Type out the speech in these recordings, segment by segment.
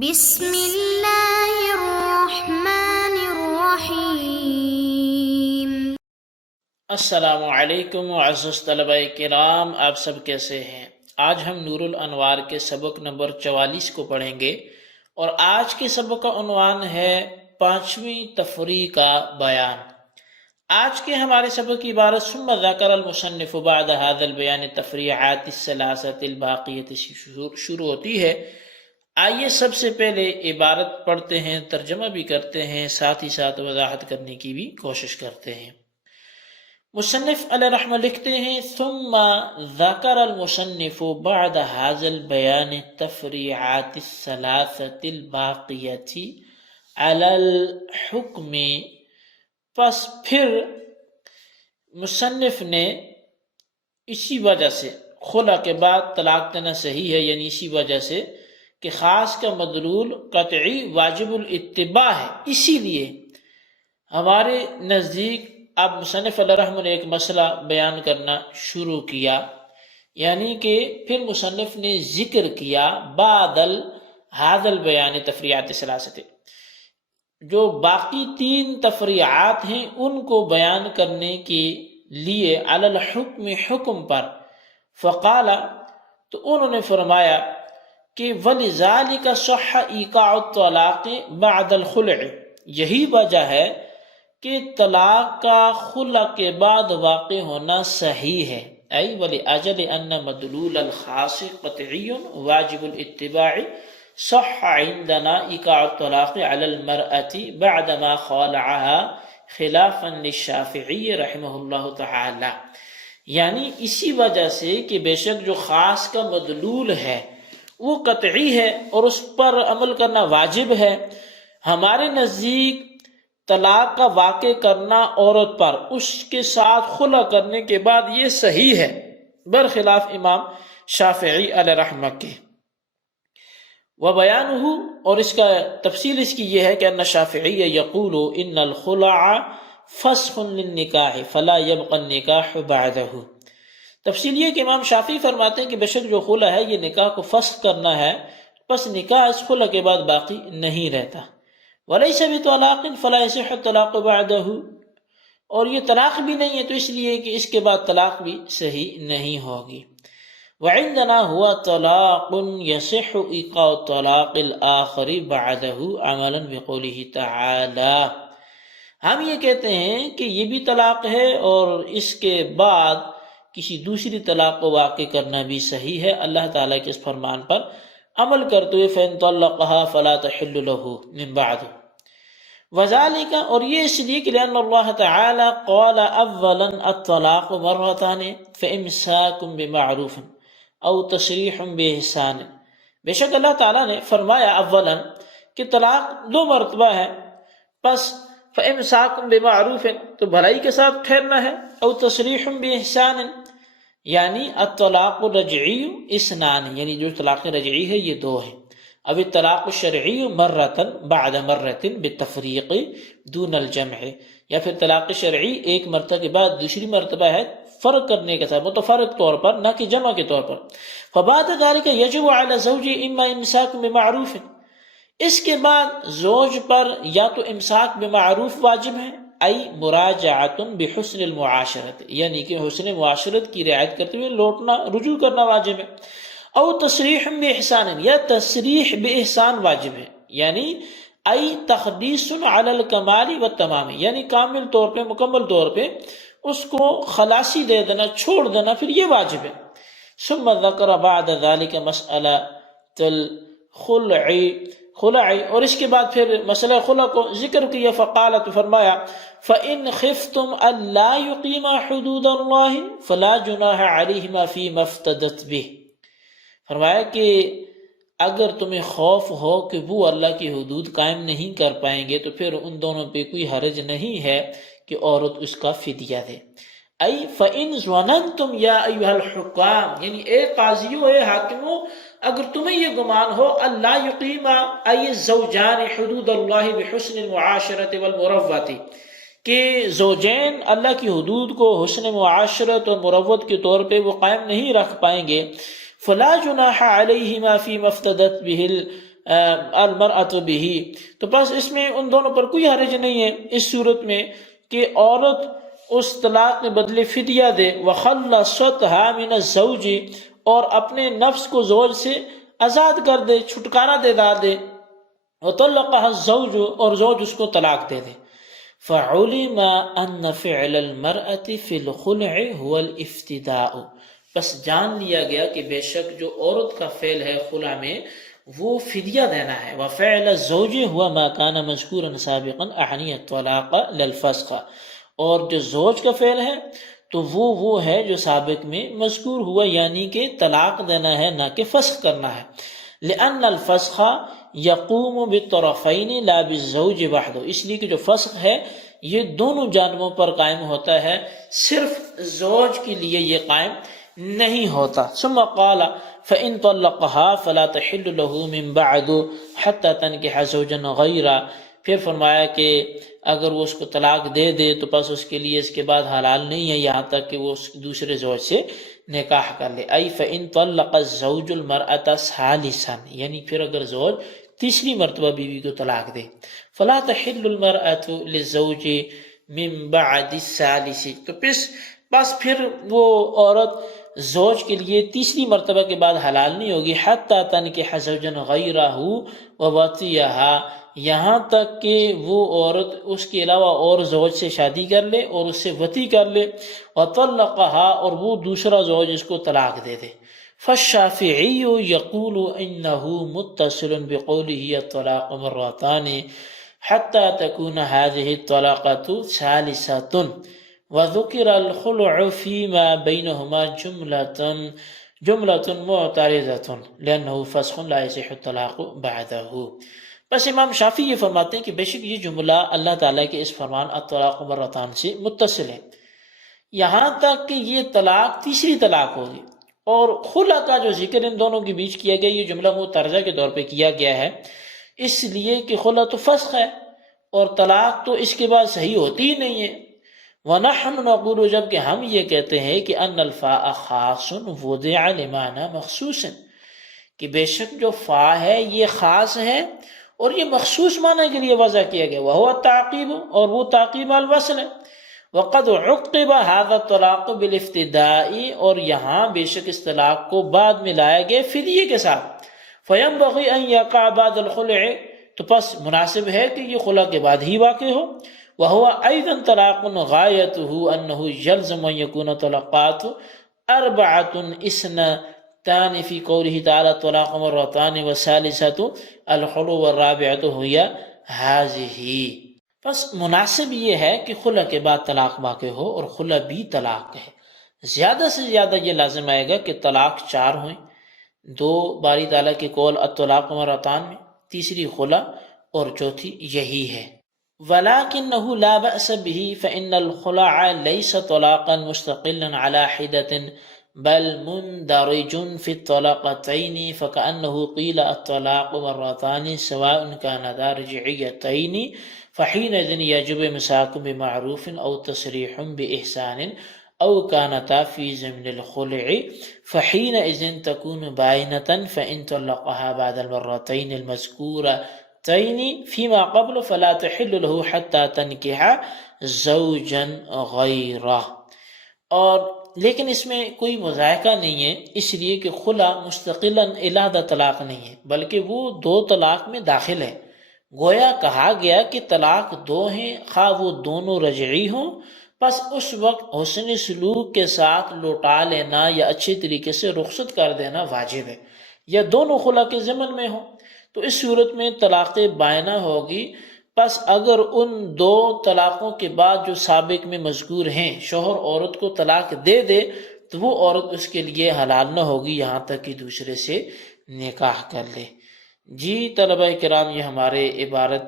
بسم اللہ الرحمن الرحیم۔ السلام علیکم معزز طلبہ کرام، آپ سب کیسے ہیں؟ آج ہم نور الانوار کے سبق نمبر 44 کو پڑھیں گے، اور آج کے سبق کا عنوان ہے پانچویں تفریع کا بیان۔ آج کے ہمارے سبق کی عبارت ثم ذکر المصنف بعد هذا البیان التفریعات الثلاثة الباقیۃ سے شروع ہوتی ہے۔ آئیے سب سے پہلے عبارت پڑھتے ہیں، ترجمہ بھی کرتے ہیں، ساتھ ہی ساتھ وضاحت کرنے کی بھی کوشش کرتے ہیں۔ مصنف علیہ رحمہ لکھتے ہیں ثم ذکر المصنف بعد هذا البیان التفریعات الثلاثة الباقیۃ علی الحکم، پس پھر مصنف نے اسی وجہ سے، خلا کے بعد طلاق دینا صحیح ہے، یعنی اسی وجہ سے کہ خاص کا مدلول قطعی واجب الاتباع ہے، اسی لیے ہمارے نزدیک اب مصنف علیہ رحمہ نے ایک مسئلہ بیان کرنا شروع کیا، یعنی کہ پھر مصنف نے ذکر کیا بعد هذا البیان تفریعات ثلاثة، جو باقی تین تفریعات ہیں ان کو بیان کرنے کے لیے علی الحکم، حکم پر، فقال، تو انہوں نے فرمایا کہ وَلِذَلِكَ صَحَّ ایقاع الطلاق بعد الخلع، یہی وجہ ہے کہ طلاق کا خلع کے بعد واقع ہونا صحیح ہے، ای وَلِأَجَلِ أَنَّ مَدْلُولَ الْخَاصِ قَطْعِيٌّ وَاجِبُ الاتباع صح عندنا ایقاع الطلاق علی المرأة بعدما خالعها خلافا للشافعی رحمہ اللہ تعالی، یعنی اسی وجہ سے کہ بے شک جو خاص کا مدلول ہے وہ قطعی ہے اور اس پر عمل کرنا واجب ہے، ہمارے نزدیک طلاق کا واقع کرنا عورت پر اس کے ساتھ خلع کرنے کے بعد یہ صحیح ہے، برخلاف امام شافعی علیہ رحمہ کے۔ وبیانہ، اور اس کا تفصیل اس کی یہ ہے کہ ان شافعی یقول ان الخلع فسخ للنکاح فلا يبقى النکاح بعدہ، تفصیل یہ کہ امام شافعی فرماتے ہیں کہ بے شک جو خلع ہے یہ نکاح کو فسخ کرنا ہے، پس نکاح اس خلع کے بعد باقی نہیں رہتا۔ وَلَيْسَ بِطَلَاقٍ فَلَا يَصِحُّ الطَّلَاقُ بَعْدَهُ، اور یہ طلاق بھی نہیں ہے تو اس لیے کہ اس کے بعد طلاق بھی صحیح نہیں ہوگی۔ وَعِنْدَنَا هُوَ طَلَاقٌ يَصِحُّ إِيقَاعُ الطَّلَاقِ الْآخَرِ بَعْدَهُ عَمَلًا بِقَوْلِهِ تَعَالَى، ہم یہ کہتے ہیں کہ یہ بھی طلاق ہے اور اس کے بعد کسی دوسری طلاق کو واقع کرنا بھی صحیح ہے، اللہ تعالیٰ کے اس فرمان پر عمل کرتے ہوئے فَإِن طَلَّقَهَا فَلَا تَحِلُّ لَهُ مِن بَعْدُ، وَذَلِكَ، اور یہ اس لیے کہ لأن اللہ تعالیٰ قال اولا الطلاق مرتان فإمساك بمعروف او تسریح بإحسان، بے شک اللہ تعالیٰ نے فرمایا اولا کہ طلاق دو مرتبہ ہے، پس فإمساك بمعروف تو بھلائی کے ساتھ ٹھہرنا ہے، او تسریح بإحسان یعنی الطلاق رجعی اثنان، یعنی جو طلاق رجعی ہے یہ دو ہیں، اب الطلاق الشرعی مرتن بعد مرتن بالتفریق دون الجمع، یا پھر طلاق شرعی ایک مرتبہ کے بعد دوسری مرتبہ ہے فرق کرنے کے ساتھ، متفرق طور پر، نہ کہ جمع کے طور پر۔ فبعد ذلك يجب على الزوج اما امساک بمعروف، اس کے بعد زوج پر یا تو امساک بمعروف واجب ہے، ای مراجعۃ بحسن المعاشرت، یعنی کہ حسن معاشرت کی رعایت کرتے ہوئے لوٹنا، رجوع کرنا واجب ہے، او تصریح باحسان، یا تصریح باحسان واجب ہے، یعنی ای تخلیص علی الکمال والتمام، یعنی کامل طور پہ، مکمل طور پہ اس کو خلاصی دے دینا، چھوڑ دینا، پھر یہ واجب ہے۔ ثم ذکر بعد ذلك مسئلہ الخلع، اور اس کے بعد پھر مسئلہ خلع کو ذکر کیا، فقالت، فرمایا فَإِنْ خِفْتُمْ أَلَّا يُقِيمَا حُدُودَ اللَّهِ فَلَا جُنَاحَ عَلَيْهِمَا فِيمَا افْتَدَتْ بِهِ، فرمایا کہ اگر تمہیں خوف ہو کہ وہ اللہ کی حدود قائم نہیں کر پائیں گے تو پھر ان دونوں پہ کوئی حرج نہیں ہے کہ عورت اس کا فدیہ دے، ای فَإِنْ ظَنَنْتُمْ يَا أَيُّهَا الْحُكَّامُ، یعنی اے قاضیوں، اے حاکموں، اگر تمہیں یہ گمان ہو اللہ یقیما ای الزوجان حدود اللہ بحسن المعاشرت والمروت، کہ زوجین اللہ کی حدود کو حسن معاشرت اور مروت کے طور پہ وہ قائم نہیں رکھ پائیں گے، فلا جناح علیہما فیما افتدت به المرأۃ بہ، تو بس اس میں ان دونوں پر کوئی حرج نہیں ہے اس صورت میں کہ عورت اس طلاق کے بدلے فدیہ دے، وخلصتها من الزوج، اور اپنے نفس کو زوج سے آزاد کر دے، چھٹکارا دے دے، وطلقها الزوج، اور زوج اس کو طلاق دے دے۔ فعلم ان فعل المرأة في الخلع هو الافتداء، بس جان لیا گیا کہ بے شک جو عورت کا فعل ہے خلع میں وہ فدیہ دینا ہے۔ وفعل الزوج هو ما كان مذکورا سابقا اعنی الطلاق للفسخ، اور جو زوج کا فعل ہے تو وہ ہے جو سابق میں مذکور ہوا، یعنی کہ طلاق دینا ہے نہ کہ فسخ کرنا ہے۔ لأن الفسخ یقوم بالطرفین لا بالزوج وحدہ، اس لیے کہ جو فسخ ہے یہ دونوں جانبوں پر قائم ہوتا ہے، صرف زوج کے لیے یہ قائم نہیں ہوتا۔ ثم قال فإن طلقها فلا تحل له من بعد حتى تنكح زوجا غيره، پھر فرمایا کہ اگر وہ اس کو طلاق دے دے تو پس اس کے لیے اس کے بعد حلال نہیں ہے یہاں تک کہ وہ اس دوسرے زوج سے نکاح کر لے۔ ای فإن طلق الزوج المرأة ثالثا، یعنی پھر اگر زوج تیسری مرتبہ بیوی کو طلاق دے، فلا تحل المرأة للزوج من بعد الثالث، تو بس پھر وہ عورت زوج کے لیے تیسری مرتبہ کے بعد حلال نہیں ہوگی، حتی تنکح زوجا غیرہ ووطیہا، یہاں تک کہ وہ عورت اس کے علاوہ اور زوج سے شادی کر لے اور اس سے وطی کر لے، وطلقہا، اور وہ دوسرا زوج اس کو طلاق دے دے۔ فالشافعی یقول انہ متصل بقوله الطلاق مرتان حتی تکون هذه الطلاقة ثالثة، وذکر الخلع فيما بينهما جملة معترضة لأنه فسخ لا يصح الطلاق بعده۔ بس امام شافعی یہ فرماتے ہیں کہ بے شک یہ جملہ اللہ تعالیٰ کے اس فرمان الطلاق مرتان سے متصل ہے، یہاں تک کہ یہ طلاق تیسری طلاق ہوگی، اور خلع کا جو ذکر ان دونوں کے بیچ کیا گیا یہ جملہ مترجہ کے طور پہ کیا گیا ہے، اس لیے کہ خلع تو فسخ ہے اور طلاق تو اس کے بعد صحیح ہوتی ہی نہیں ہے۔ وَنَحْنُ نَقُولُ، جب کہ ہم یہ کہتے ہیں کہ أَنَّ الْفَاءَ خَاصٌ وُضِعَ لِمَعْنَى مَخْصُوصٍ، کہ بے شک جو فا ہے یہ خاص ہے اور یہ مخصوص معنی کے لیے وضع کیا گیا، وَهُوَ التَّعْقِيبُ، اور وہ تعقیب الوصل ہے، وَقَدْ عُقِّبَ هَذَا الطَّلَاقُ بِالْإِفْتِدَاءِ، اور یہاں بے شک اس طلاق کو بعد میں لایا گیا فدیے کے ساتھ، فَيَنبَغِي أَن يَقَعَ بَعْدَ الْخُلْعِ، تو پس مناسب ہے کہ یہ خلع کے بعد ہی واقع ہو۔ وَهُوَ أَيْضًا طَلَاقٌ غَايَتُهُ أَنَّهُ يَلْزَمُ أَن يَكُونَ طَلَقَاتُ أَرْبَعَةٌ اثْنَتَانِ فِي قَوْلِهِ تَعَالَى الطَّلَاقُ مَرَّتَانِ وَالثَّالِثَةُ الْخُلُوُ وَالرَّابِعَةُ هِيَ هَٰذِهِ، بس مناسب یہ ہے کہ خلع کے بعد طلاق واقع ہو، اور خلع بھی طلاق ہے، زیادہ سے زیادہ یہ لازم آئے گا کہ طلاق 4 ہوئیں، 2 باری تعالیٰ کے قول الطلاق مرتان میں، تیسری خلع اور چوتھی یہی ہے۔ وَلَكِنَّهُ لَا بَأْسَ بِهِ فَإِنَّ الْخُلَعَ لَيْسَ طَلَاقًا مُسْتَقِلًا عَلَى حِدَةٍ بَلْ مُنْدَرِجٌ فِي الطَّلَاقَتَيْنِ، فَكَأَنَّهُ قِيلَ الطَّلَاقُ مَرَّتَانِ سَوَاءٌ كَانَتَا رِجْعِيَّتَيْنِ فَحِينَئِذٍ يَجِبُ إمْسَاكٌ بِمَعْرُوفٍ أَوْ تَسْرِيحٌ بِإِحْسَانٍ أَوْ كَانَتَا فِي ضِمْنِ الْخُلْعِ فَحِينَئِذٍ تَكُونُ بَائِنَةً فَإِنْ طَلَّقَهَا بَعْدَ المرتين المذكورتين فيما قبل فلا تحل له حتى تنكح زوجا غيره، اور لیکن اس میں کوئی مذائقہ نہیں ہے، اس لیے کہ خلع مستقلاً علیحدہ طلاق نہیں ہے بلکہ وہ 2 طلاق میں داخل ہے، گویا کہا گیا کہ طلاق 2 ہیں، خواہ وہ دونوں رجعی ہوں، پس اس وقت حسن سلوک کے ساتھ لوٹا لینا یا اچھے طریقے سے رخصت کر دینا واجب ہے، یا دونوں خلع کے ضمن میں ہوں، تو اس صورت میں طلاق بائنہ ہوگی۔ پس اگر ان 2 طلاقوں کے بعد جو سابق میں مذکور ہیں شوہر عورت کو طلاق دے دے تو وہ عورت اس کے لیے حلال نہ ہوگی یہاں تک کہ دوسرے سے نکاح کر لے۔ جی طلبہ کرام، یہ ہمارے عبارت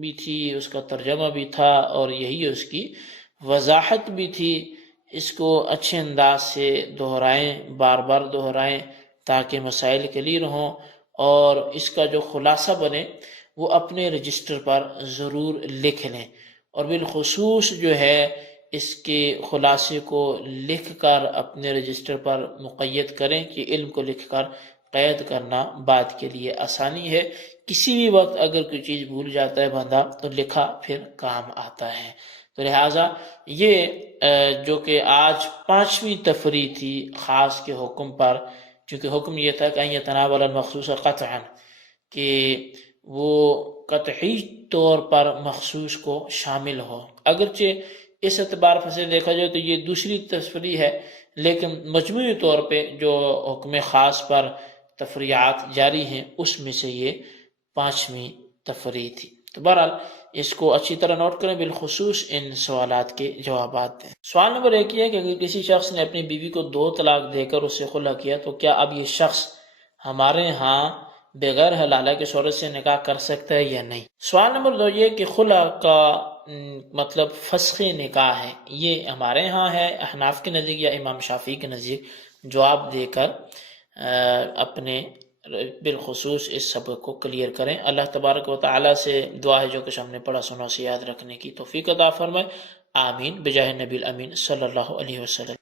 بھی تھی، اس کا ترجمہ بھی تھا اور یہی اس کی وضاحت بھی تھی۔ اس کو اچھے انداز سے دہرائیں، بار بار دہرائیں تاکہ مسائل کلیئر ہوں، اور اس کا جو خلاصہ بنے وہ اپنے رجسٹر پر ضرور لکھ لیں، اور بالخصوص جو ہے اس کے خلاصے کو لکھ کر اپنے رجسٹر پر مقید کریں کہ علم کو لکھ کر قید کرنا بعد کے لیے آسانی ہے۔ کسی بھی وقت اگر کوئی چیز بھول جاتا ہے بندہ تو لکھا پھر کام آتا ہے۔ تو لہٰذا یہ جو کہ آج 5ویں تفریح تھی خاص کے حکم پر، چونکہ حکم یہ تھا کہ ان یتناول المخصوص قطعا، کہ وہ قطعی طور پر مخصوص کو شامل ہو۔ اگرچہ اس اعتبار سے دیکھا جائے تو یہ دوسری تفریح ہے، لیکن مجموعی طور پہ جو حکم خاص پر تفریعات جاری ہیں اس میں سے یہ 5ویں تفریح تھی۔ تو بہرحال اس کو اچھی طرح نوٹ کریں، بالخصوص ان سوالات کے جوابات دیں۔ سوال نمبر 1 یہ ہے کہ اگر کسی شخص نے اپنی بیوی کو 2 طلاق دے کر اسے خلع کیا تو کیا اب یہ شخص ہمارے ہاں بغیر حلالہ کے شوہر سے نکاح کر سکتا ہے یا نہیں؟ سوال نمبر 2 یہ کہ خلع کا مطلب فسخ نکاح ہے، یہ ہمارے ہاں ہے احناف کے نزدیک یا امام شافعی کے نزدیک؟ جواب دے کر اپنے بالخصوص اس سبق کو کلیئر کریں۔ اللہ تبارک و تعالیٰ سے دعا ہے جو کچھ ہم نے پڑھا سنا اسے یاد رکھنے کی توفیق عطا فرمائے، آمین بجاہ نبی الامین صلی اللہ علیہ وسلم۔